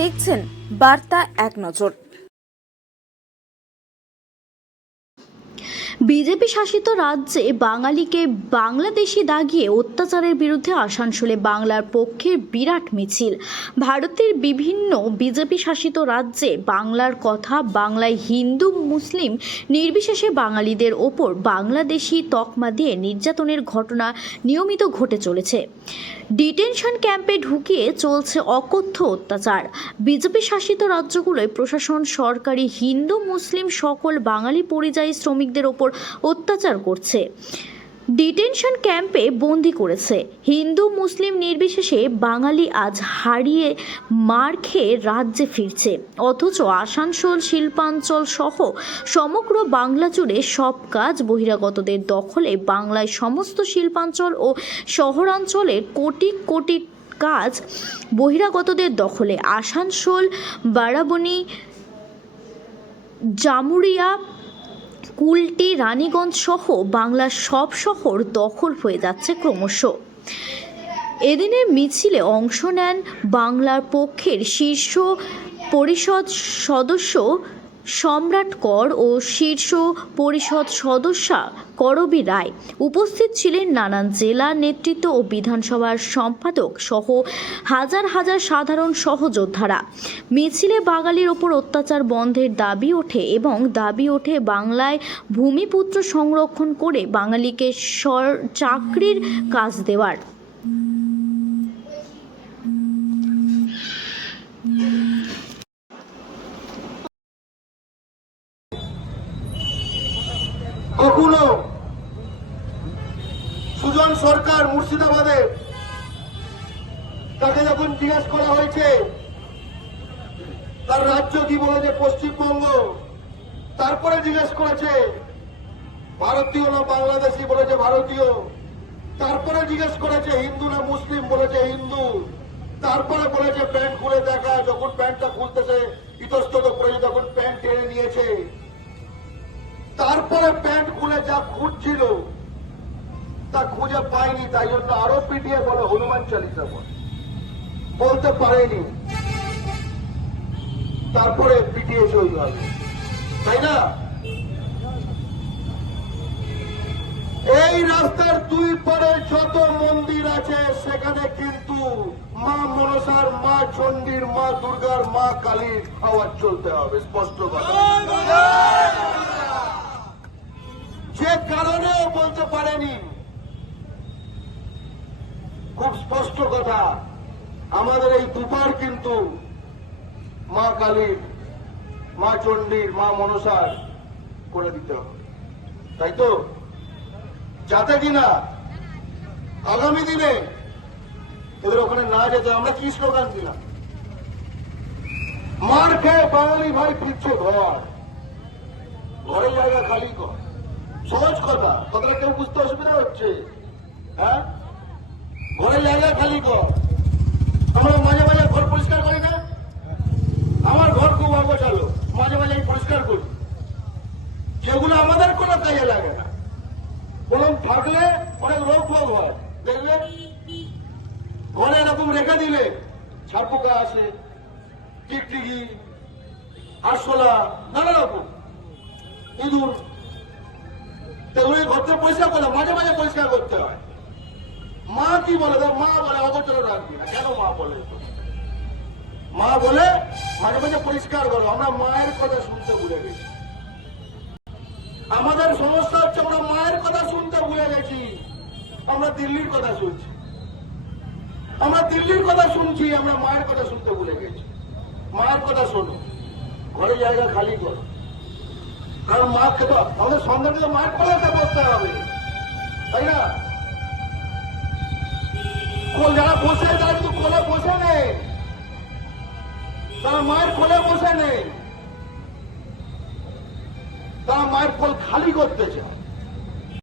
দেখছেন বার্তা এক নজর। বিজেপি শাসিত রাজ্যে বাঙালিকে বাংলাদেশি দাগিয়ে অত্যাচারের বিরুদ্ধে আসানসোলে বাংলার পক্ষের বিরাট মিছিল। ভারতের বিভিন্ন বিজেপি শাসিত রাজ্যে বাংলার কথা, বাংলায় হিন্দু মুসলিম নির্বিশেষে বাঙালিদের ওপর বাংলাদেশি তকমা দিয়ে নির্যাতনের ঘটনা নিয়মিত ঘটে চলেছে। ডিটেনশন ক্যাম্পে ঢুকিয়ে চলছে অকথ্য অত্যাচার। বিজেপি শাসিত রাজ্যগুলোয় প্রশাসন সরকারি হিন্দু মুসলিম সকল বাঙালি পরিযায়ী শ্রমিকদের ওপর অত্যাচার করছে, ডিটেনশন ক্যাম্পে বন্দি করেছে। হিন্দু মুসলিম নির্বিশেষে বাঙালি আজ হারিয়ে মার খেয়ে রাজ্যে ফিরছে, অথচ আসানসোল শিল্পাঞ্চল সহ সমগ্র বাংলা জুড়ে সব কাজ বহিরাগতদের দখলে। বাংলায় সমস্ত শিল্পাঞ্চল ও শহরাঞ্চলের কোটি কোটি কাজ বহিরাগতদের দখলে। আসানসোল, বারাবণী, জামুরিয়া, কুলটি, রানীগঞ্জ সহ বাংলার সব শহর দখল হয়ে যাচ্ছে ক্রমশ। এদিনের মিছিলে অংশ নেন বাংলার পক্ষের শীর্ষ পরিষদ সদস্য সম্রাট কর ও শীর্ষ পরিষদ সদস্যা করবী রায়। উপস্থিত ছিলেন নানান জেলা নেতৃত্ব ও বিধানসভার সম্পাদক সহ হাজার হাজার সাধারণ সহযোদ্ধারা। মিছিলে বাঙালির ওপর অত্যাচার বন্ধের দাবি ওঠে এবং দাবি ওঠে বাংলায় ভূমিপুত্র সংরক্ষণ করে বাঙালিকে চাকরির কাজ দেওয়ার। কখনো সুজন সরকার মুর্শিদাবাদে, তাকে যখন জিজ্ঞেস করা হয়েছে তার রাজ্য কি বলেছে পশ্চিমবঙ্গ, তারপরে জিজ্ঞেস করেছে ভারতীয় না বাংলাদেশি, বলেছে ভারতীয়। তারপরে জিজ্ঞেস করেছে হিন্দু না মুসলিম, বলেছে হিন্দু। তারপরে বলেছে প্যান্ট খুলে দেখা, যখন প্যান্টটা খুলতেছে ইতস্তত করেছে তখন প্যান্ট টেনে নিয়েছে। তারপরে প্যান্ট খুলে যা খুঁজছিল তা খুঁজে পায়নি, তাই জন্য আরো পিটিয়ে বলে হনুমান চালিসা বলতে পারেনি, তারপরে পিটিয়েছে ওইভাবে, তাই না? এই রাস্তার দুই পারে যত মন্দির আছে সেখানে কিন্তু মা মনসার, মা চণ্ডীর, মা দুর্গার, মা কালীর আওয়াজ চলতে হবে, স্পষ্ট কথা। যে কারণেও বলতে পারেনি, খুব স্পষ্ট কথা, আমাদের এই দুপার কিন্তু মা কালীর, মা চণ্ডীর, মা মনসার করে দিতে হবে, তাই তো? যাতে কিনা আগামী দিনে এদের ওখানে না যেতে। আমরা কি স্লোগান দিলাম? মার খেয়ে বাঙালি ভাই ফিরছে ঘরে জায়গা খালি কর। সহজ কথা, কথাটা কেউ বুঝতে অসুবিধা হচ্ছে? হ্যাঁ, ঘরে জায়গা খালি কর। আমরা মাঝে মাঝে ঘর পরিষ্কার করি না? আমার ঘর খুব অগোছালো, মাঝে মাঝে আমি পরিষ্কার করি, যেগুলো আমাদের কোনো কাজে লাগে না। বলুন, থাকলে অনেক রোগ হয়, দেখবে ঘরে এরকম রেখে দিলে ছারপোকা আসে, টিকটিকি, আরশোলা, নানা রকম ইঁদুর, সেগুলো ঘরটা পরিষ্কার করলে মাঝে মাঝে পরিষ্কার করতে হয়। মা কি বলে? মা বলে অগোচরে রাখবি না। কেন মা বলে? মা বলে মাঝে মাঝে পরিষ্কার করো। আমরা মায়ের কথা শুনতে ভুলে গেছি। আমাদের সমস্যা হচ্ছে আমরা মায়ের কথা শুনতে ভুলে গেছি। আমরা দিল্লির কথা শুনছি, আমরা দিল্লির কথা শুনছি, আমরা মায়ের কথা শুনতে ভুলে গেছি। মায়ের কথা শোনো, ঘরে জায়গা খালি করো, কারণ মা খেতে আমাদের সন্ধ্যা থেকে মায়ের কোলেতে বসতে হবে, তাই না? যারা বসে, তারা কিন্তু কোলে বসে নেই, তারা মায়ের কোলে বসে নেই, তারা মায়ের কোল খালি করতে চায়।